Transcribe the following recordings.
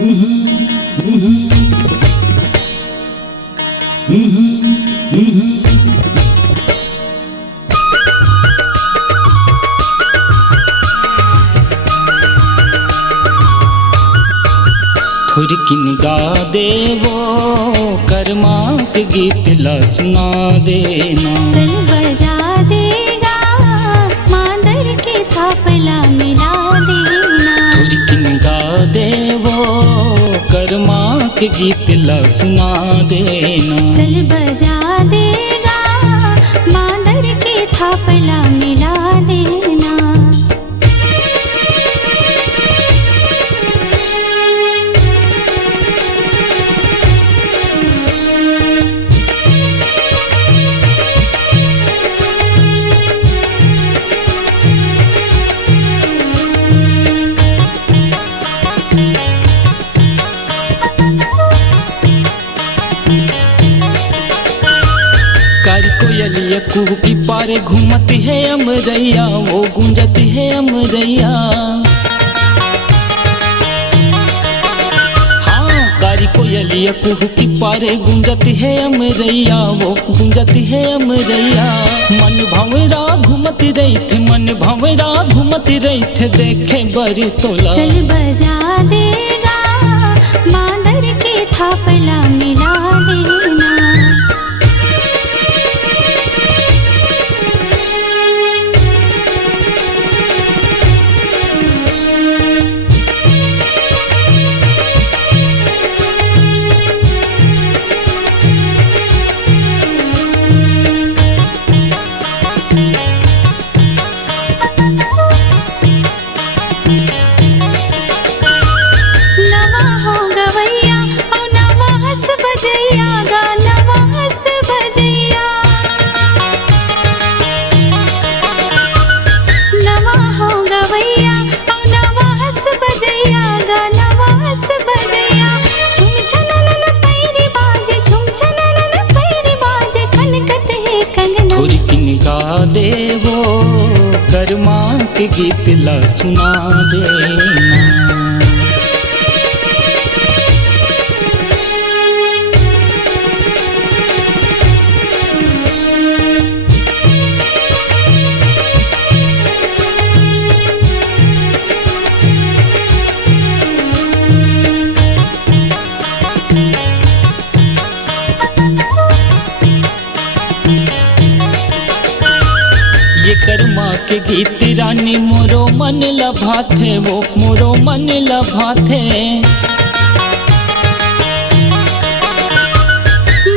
थुरकिन गा देवो कर्मा के गीत ला सुना देना। चल बजा देगा मांदर के थापला मिला देना। थुरकिन गा देवो कर्मा के गीत ला सुना देना। चल बजा देगा मांदर के थापला मिला देना। कोयलिया कुहकी पारे घूमती है अमरैया, वो गूंजती है अमरैया। हाँ, कारी कोयलिया कुहकी पारे गूंजती है अमरैया, वो गूंजती है अमरैया। मन भंवरा घूमती रही थे, मन भंवरा घूमती रही थे, देखे बरी तोला। चल बजा देगा मांदर के थापला मिला देना। देवो कर्मा के गीत ला सुना देना। कर्मा के गीत रानी मोरो मन लभाथे, वो मोरो मन लभाथे।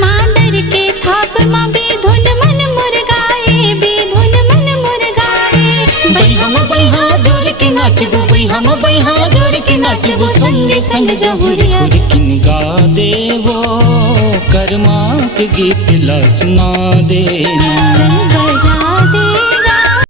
मांदर के थाप मां बेधुन मन मुरगाए, बेधुन मन मुरगाए। बैहा जोर के नाचबो, बैहा जोर के नाचबो, संगे संग जहुरिया। थुरकिन गा देवो कर्मा के गीत ला सुना देना।